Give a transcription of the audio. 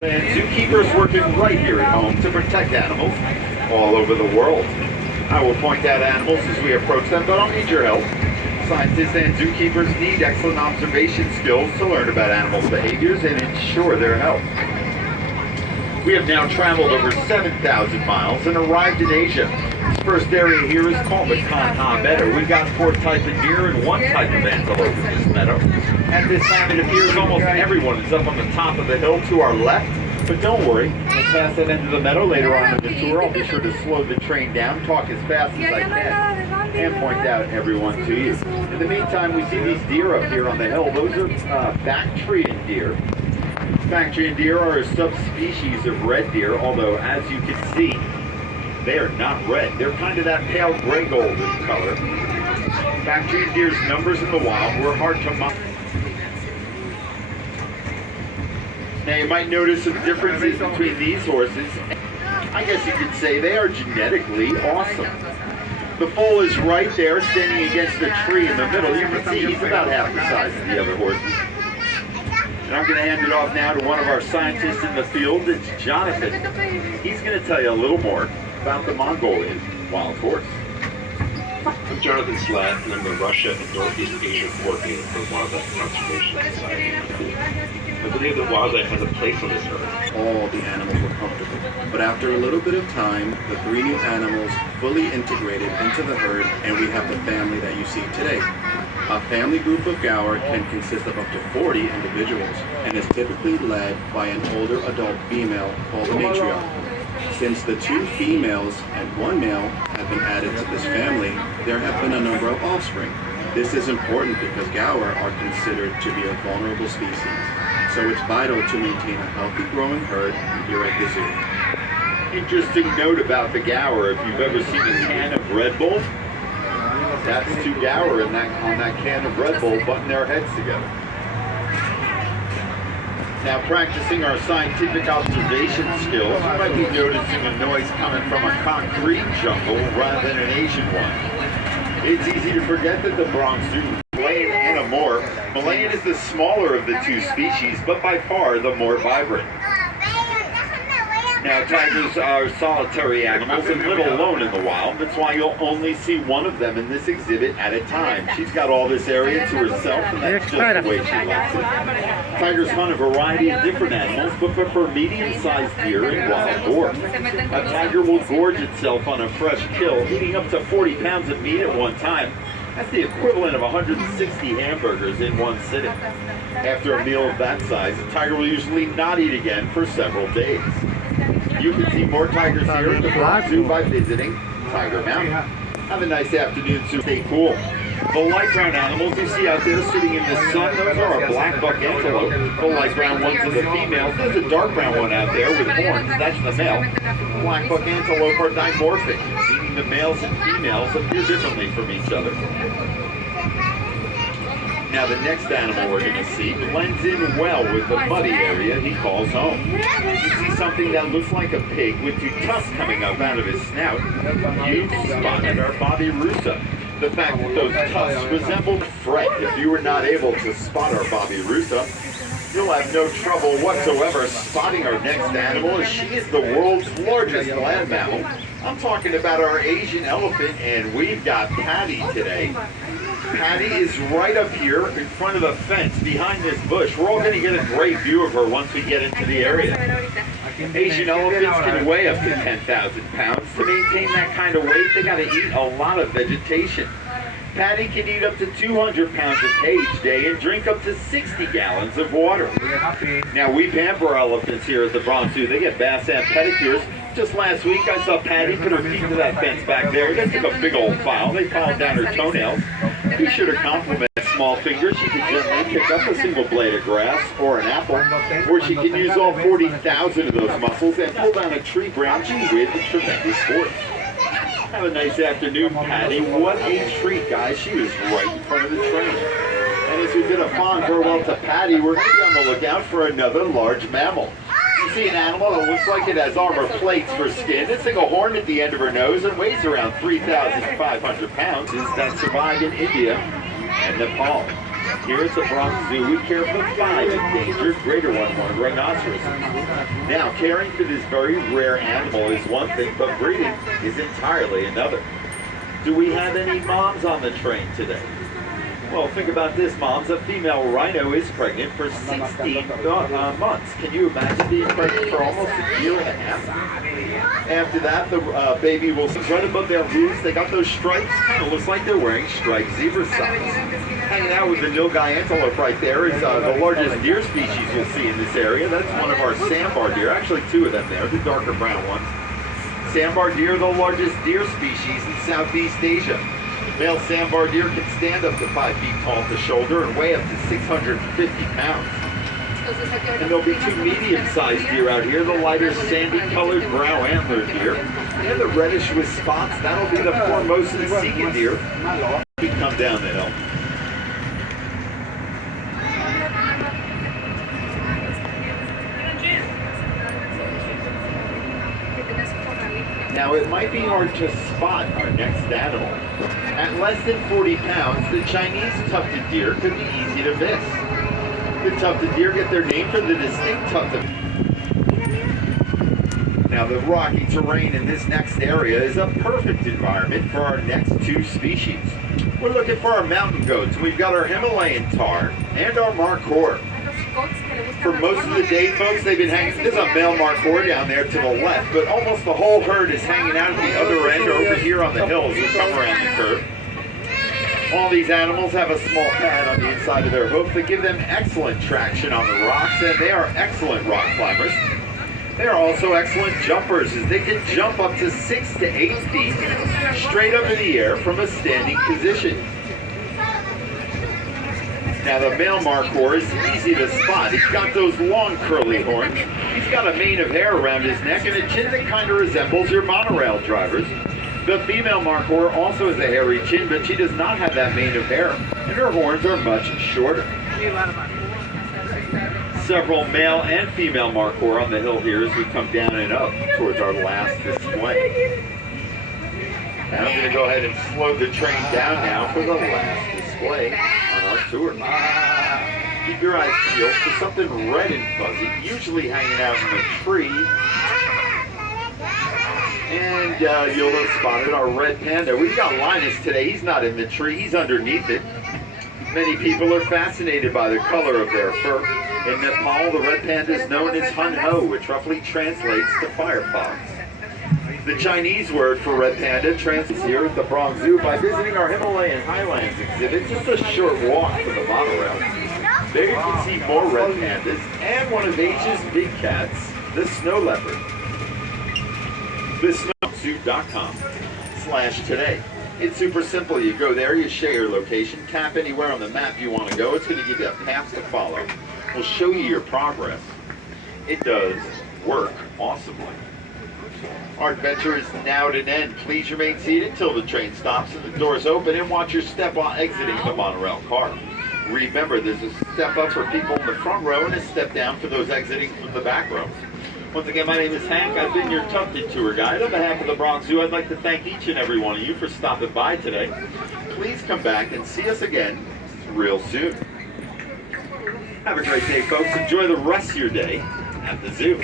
And zookeepers working right here at home to protect animals all over the world. I will point out animals as we approach them, but I'll need your help. Scientists and zookeepers need excellent observation skills to learn about animals' behaviors and ensure their health. We have now traveled over 7,000 miles and arrived in Asia. This first area here is called the Kanha Meadow. We've got 4 types of deer and 1 type of antelope in this meadow. At this time, it appears almost everyone is up on the top of the hill to our left. But don't worry, we'll pass that end of the meadow later on in the tour. I'll be sure to slow the train down, talk as fast as I can, and point out everyone to you. In the meantime, we see these deer up here on the hill. Those are Bactrian deer. Bactrian deer are a subspecies of red deer, although as you can see, they are not red. They're kind of that pale gray golden color. Bactrian deer's numbers in the wild were hard to monitor. Now you might notice some differences between these horses. I guess you could say they are genetically awesome. The foal is right there standing against the tree in the middle. You can see he's about half the size of the other horses. And I'm going to hand it off now to one of our scientists in the field. It's Jonathan. He's going to tell you a little more about the Mongolian wild horse. I'm Jonathan Slatt, and I'm the Russia and Northeast Asia coordinator for Wildlife Conservation Society. I believe that wildlife has a place on this earth. All the animals were comfortable, but after a little bit of time, the 3 new animals fully integrated into the herd, and we have the family that you see today. A family group of gaur can consist of up to 40 individuals, and is typically led by an older adult female called a matriarch. Since the 2 females and 1 male have been added to this family, there have been a number of offspring. This is important because gaur are considered to be a vulnerable species, so it's vital to maintain a healthy growing herd here at the zoo. Interesting note about the gaur, if you've ever seen a can of Red Bull, that's 2 gaur on that can of Red Bull butting their heads together. Now, practicing our scientific observation skills, you might be noticing a noise coming from a concrete jungle rather than an Asian one. It's easy to forget that the Bronx Zoo is Malayan and a more. Malayan is the smaller of the 2 species, but by far the more vibrant. Now, tigers are solitary animals and live alone in the wild. That's why you'll only see one of them in this exhibit at a time. She's got all this area to herself, and that's just the way she likes it. Tigers hunt a variety of different animals, but prefer medium-sized deer and wild boar. A tiger will gorge itself on a fresh kill, eating up to 40 pounds of meat at one time. That's the equivalent of 160 hamburgers in one sitting. After a meal of that size, a tiger will usually not eat again for several days. You can see more tigers here at the Bronx Zoo by visiting Tiger Mountain. Have a nice afternoon, so stay cool. The light brown animals you see out there sitting in the sun, those are a black buck antelope. The light brown ones are the females. There's a dark brown one out there with horns. That's the male. Black buck antelope are dimorphic, meaning the males and females appear differently from each other. Now the next animal we're going to see blends in well with the muddy area he calls home. You see something that looks like a pig with 2 tusks coming up out of his snout. You've spotted our Bobby Russa. The fact that those tusks resemble Fred. If you were not able to spot our Bobby Russa, you'll have no trouble whatsoever spotting our next animal, as she is the world's largest land mammal. I'm talking about our Asian elephant, and we've got Patty today. Patty is right up here in front of the fence behind this bush. We're all going to get a great view of her once we get into the area. Asian elephants can weigh up to 10,000 pounds. To maintain that kind of weight, they got to eat a lot of vegetation. Patty can eat up to 200 pounds of hay each day and drink up to 60 gallons of water. Now, we pamper elephants here at the Bronx Zoo. They get baths and pedicures. Just last week, I saw Patty put her feet to that fence back there. They took a big old file. They filed down her toenails. Be sure to compliment a small finger. She can gently pick up a single blade of grass or an apple, or she can use all 40,000 of those muscles and pull down a tree branch with tremendous force. Have a nice afternoon, Patty. What a treat, guys. She was right in front of the train. And as we did a fond farewell to Patty, we're going to be on the lookout for another large mammal. You see an animal that looks like it has armor plates for skin. It's like a horn at the end of her nose and weighs around 3,500 pounds. That survive in India and Nepal. Here at the Bronx Zoo, we care for 5 endangered greater one-horned rhinoceroses. Now, caring for this very rare animal is one thing, but breeding is entirely another. Do we have any moms on the train today? Well, think about this, moms. A female rhino is pregnant for 16 months. Can you imagine being pregnant for almost a year and a half? After that, the baby will sit right above their hooves. They got those stripes. Kind of looks like they're wearing striped zebra socks. Hanging out with the Nilgai antelope right there is the largest deer species you'll see in this area. That's one of our sandbar deer. Actually, 2 of them there, the darker brown ones. Sandbar deer are the largest deer species in Southeast Asia. Male sandbar deer can stand up to 5 feet tall at the shoulder and weigh up to 650 pounds. And there'll be 2 medium-sized deer out here, the lighter sandy-colored brown antlered deer, and the reddish with spots. That'll be the Formosan Sika deer. We come down the hill. Now, it might be hard to spot our next animal. At less than 40 pounds, the Chinese tufted deer could be easy to miss. The tufted deer get their name from the distinct tufted. Now, the rocky terrain in this next area is a perfect environment for our next 2 species. We're looking for our mountain goats. We've got our Himalayan tahr and our markhor. For most of the day, folks, they've been hanging. There's a male markhor down there to the left, but almost the whole herd is hanging out at the other end over here on the hills we come around the curve. All these animals have a small pad on the inside of their hoof that give them excellent traction on the rocks, and they are excellent rock climbers. They are also excellent jumpers, as they can jump up to 6 to 8 feet straight up in the air from a standing position. Now, the male markhor is easy to spot. He's got those long curly horns. He's got a mane of hair around his neck and a chin that kind of resembles your monorail drivers. The female markhor also has a hairy chin, but she does not have that mane of hair, and her horns are much shorter. Several male and female markhor on the hill here as we come down and up towards our last display. And I'm going to go ahead and slow the train down now for the last display on our tour. Keep your eyes peeled for something red and fuzzy, usually hanging out in a tree. And you'll have spotted our red panda. We've got Linus today. He's not in the tree. He's underneath it. Many people are fascinated by the color of their fur. In Nepal, the red panda is known as hun ho, which roughly translates to firefox. The Chinese word for red panda translates here at the Bronx Zoo by visiting our Himalayan Highlands exhibit, just a short walk from the monorail. There you can see more red pandas and one of Asia's big cats, the snow leopard. TheSnowZoo.com/today. It's super simple. You go there, you share your location, tap anywhere on the map you want to go. It's going to give you a path to follow. We'll show you your progress. It does work awesomely. Our adventure is now at an end. Please remain seated until the train stops and the doors open, and watch your step while exiting the monorail car. Remember, there's a step up for people in the front row and a step down for those exiting from the back row. Once again, my name is Hank. I've been your tufted tour guide. On behalf of the Bronx Zoo, I'd like to thank each and every one of you for stopping by today. Please come back and see us again real soon. Have a great day, folks. Enjoy the rest of your day at the zoo.